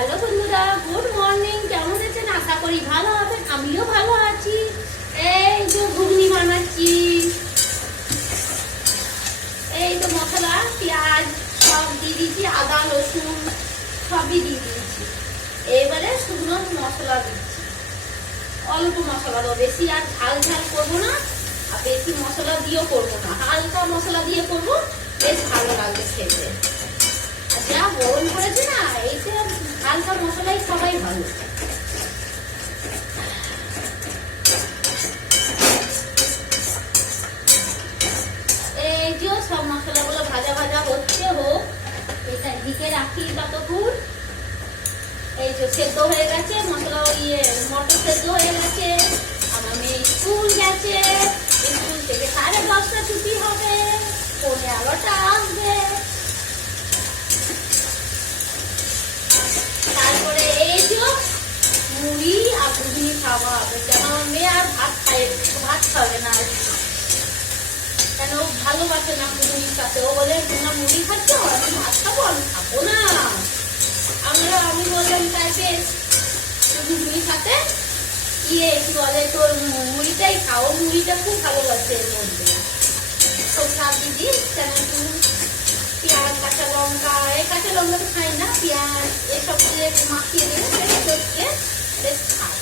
Hello বন্ধুরা, good morning. কেমন আছেন? আশা করি ভালো আছেন। আমিও ভালো আছি। এই যে ঘুগনি বানাচ্ছি, এই তো মশলা পেঁয়াজ সব দিয়ে দিয়েছি, আদা রসুন সবই দিয়ে দিয়েছি। এবারে শুকনো মশলা দিচ্ছি, অল্প মশলা দেবো, বেশি আর ঝাল ঝাল করবো না, আর বেশি মশলা দিয়েও করবো না, হালকা মশলা দিয়ে করবো, বেশ ভালো লাগবে খেতে। আর যা গরম করেছে না, এইতে হালকা মশলাই সবাই ভালো। এই যে সব মশলাগুলো ভাজা ভাজা হচ্ছে, হোক, এটা ঢেকে রাখি ততক্ষণ। এই যে সেদ্ধ হয়ে গেছে মশলা, মটর সেদ্ধ হয়ে গেছে। আমার মেয়ে স্কুল গেছে, স্কুল থেকে 10:30 ছুটি হবে, 11টা আসবে। তারপরে এই যে মুড়ি আর ঘুগনি খাওয়া হবে, কেন আমার মেয়ে আর ভাত খাবে না, কেন ভালোবাসে না ঘুগনির সাথে। ও বলে তোমরা মুড়ি খাচ্ছ, আমি ভাত খাবো, আমি খাবো না। আমি বললাম তাই বেশ, ঘুগনির সাথে কি বলে তোর মুড়িটাই খাও, মুড়িটা খুব ভালোবাসে। এর মধ্যে সব সব দিদি টমেটো পেঁয়াজ কাঁচা লঙ্কা, এই কাঁচা লঙ্কা তো খাই না, পেঁয়াজ এসব দিয়ে মাখিয়ে দিলে চটকে বেশ খাই,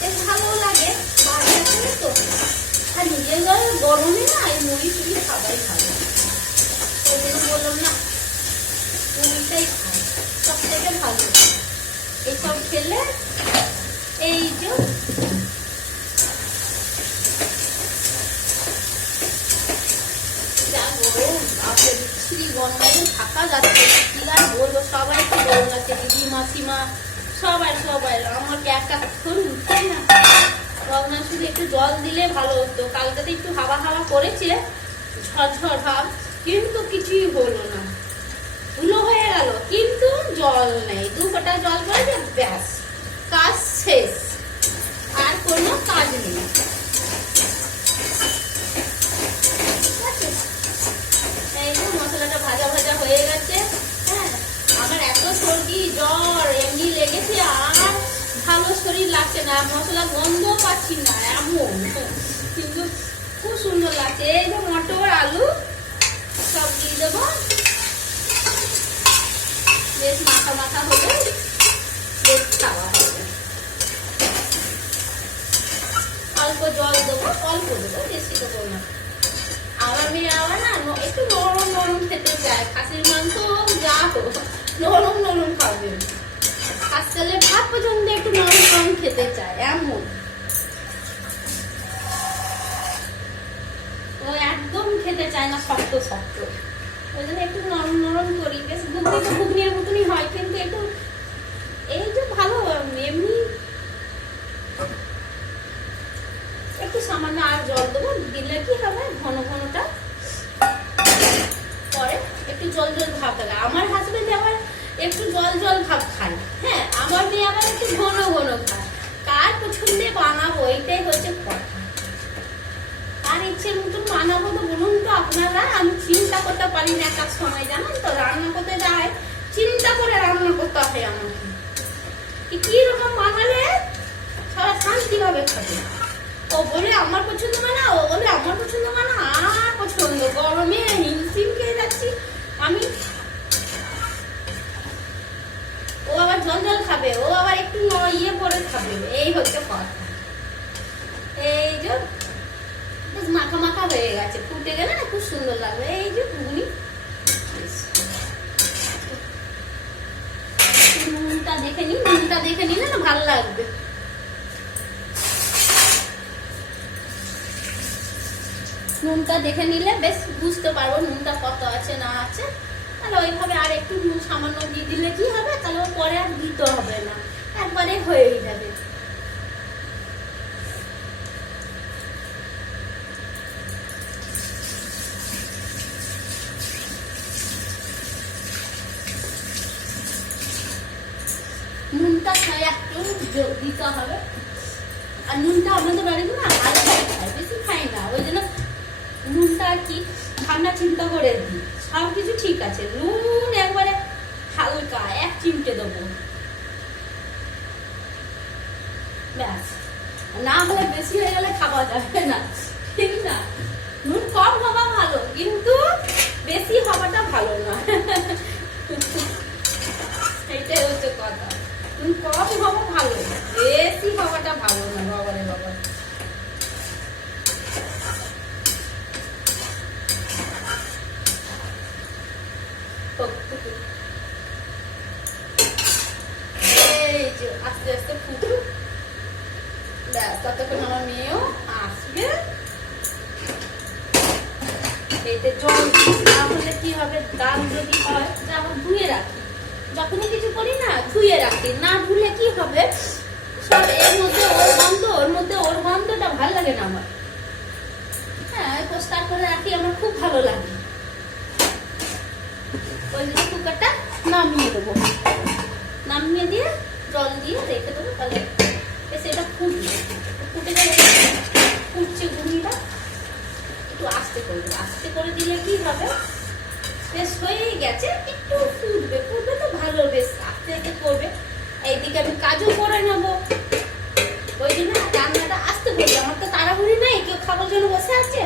বেশ ভালো লাগে। বাড়ি আসলে তো আর নিজের ঘরে গরমে না এই মুড়ি টুড়ি খাবাই ভালো। ওই জন্য বললাম না, মুড়িটাই খাই, সব থেকে ভালো। এইসব খেলে এই যে থাকা যাচ্ছে, কি আর বলবো, সবাই তো গরম আছে, দিদি মাসিমা সবাই আমাকে একাক্ষণ উঠছে না। রওনা শুধু একটু জল দিলে ভালো হতো, কালকে তো একটু হাওয়া করেছে, ঝড় ভাব, কিন্তু কিছুই হলো না, ধুলো হয়ে গেল, কিন্তু জল নেই। 2 ফোঁটা জল পড়েছে, ব্যাস কাজ শেষ, আর কোনো কাজ নেই। এই যে মশলাটা ভাজা ভাজা হয়ে গেছে। হ্যাঁ, আমার এত সর্দি জ্বর এমনি লেগেছে, আর ভালো শরীর লাগছে না, মশলা গন্ধ পাচ্ছি না এমন, কিন্তু খুব সুন্দর লাগছে। এই যে মটর আলু সব দিয়ে দেবো, বেশ মাখা মাখা হবে, বেশ খাওয়া হবে। অল্প জল দেবো, বেশি দেবো না। আমার মেয়ে আবার না একটু নরম নরম খেতে চায়, খাসির মাংস যা হোক নরম নরম খাবে, খাস চালের ভাত পর্যন্ত একটু নরম নরম খেতে চায় এমন। ও একদম খেতে চায় না শক্ত শক্ত, ওই জন্য একটু নরম নরম করি। বেশ ঘুগনি তো ঘুগনির মতনই হয়, কিন্তু একটু এই যে ভালো এমনি একটু সামান্য আর জল দেবো, দিলে কি হবে ঘন ঘনটা পরে একটু জল জল ভাব থাকে। আমার হাজবেন্ড আবার একটু জল জল ভাব খায়, হ্যাঁ, আমার মেয়ে আবার একটু ঘন ঘন খায়। কার পছন্দে বানাবো, এইটাই হচ্ছে কথা। আর ইচ্ছে মতন বানাবো তো বলুন তো আপনারা, আমি চিন্তা করতে পারি না একটা সময়, জানেন তো, রান্না করতে যায় চিন্তা করে রান্না করতে হয় আমাকে, কি রকম বানালে সারা শান্তি ভাবে খাবে। ও বলে আমার পছন্দ বানা, ও বলে আমার পছন্দ বানা, আর পছন্দ গরমে হিমশিম খেয়ে যাচ্ছি আমি। ও আবার জল জল খাবে, ও আবার একটু করে খাবে, এই হচ্ছে কথা। এই যে বেশ মাখা মাখা হয়ে গেছে, ফুটে গেলে না খুব সুন্দর লাগবে। এই যে ঘুগনি, নুনটা দেখে নিলে না ভালো লাগবে। নুনটা দেখে নিলে বেশ বুঝতে পারবো নুনটা কত আছে না আছে, তাহলে ওইভাবে আর একটু সামান্য দিয়ে দিলে কি হবে, তাহলে পরে আর দিতে হবে না, একবারে হয়েই যাবে। নুনটা একটু দিতে হবে, আর নুনটা আমাদের বাড়িতে না হালকা খায়, বেশি খাই না, ওই জন্য নুনটা আর কি ভাবনা চিন্তা করে দিই। সব কিছু ঠিক আছে, নুন একবারে হালকা 1 চিমটে দেবো, ব্যাস। না হলে বেশি হয়ে গেলে খাওয়া যাবে না, ঠিক না? নুন কম হওয়া ভালো, কিন্তু বেশি হওয়াটা ভালো না। এইটাই হচ্ছে কথা। নুন কম হওয়া ভালো, বেশি হওয়াটা ভালো না। বাবারে বাবা, এই যে আস্তে আস্তে ফুটুক, ব্যাস। ততক্ষণ আমার মেয়েও আসবে। এতে জল না হলে কি হবে, ডাল যদি হয় যেমন ধুয়ে রাখি, যখনই কিছু করি না ধুয়ে রাখি, না ধুলে কি হবে, সব এর মধ্যে ওর গন্ধ, ওর মধ্যে ওর গন্ধটা ভালো লাগে না আমার। হ্যাঁ, পরিষ্কার করে রাখি, আমার খুব ভালো লাগে। ওই জন্য কুকারটা নামিয়ে দেবো, নামিয়ে দিয়ে জল দিয়ে রেখে দেবো। তাহলে সেটা ফুটবে, ফুটে গেলে ফুটছে ঘুমিটা, একটু আস্তে করবে, আস্তে করে দিলে কি হবে, বেশ হয়েই গেছে, একটু ফুটবে, ফুটবে তো ভালো, বেশ আস্তে আস্তে করবে। এইদিকে আমি কাজও করে নেবো, ওই জন্য রান্নাটা আস্তে করবে। আমার তো তাড়াহুড়ি নাই, কেউ খাবার জন্য বসে আছে,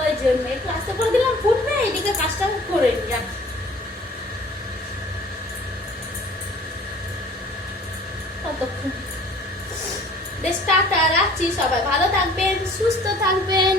ওই জন্য একটু আস্তে করে দিলাম, ফুটবে, এইদিকে কাজটা করে নি। কতক্ষণ, বেশ টাটা, রাখছি। সবাই ভালো থাকবেন, সুস্থ থাকবেন।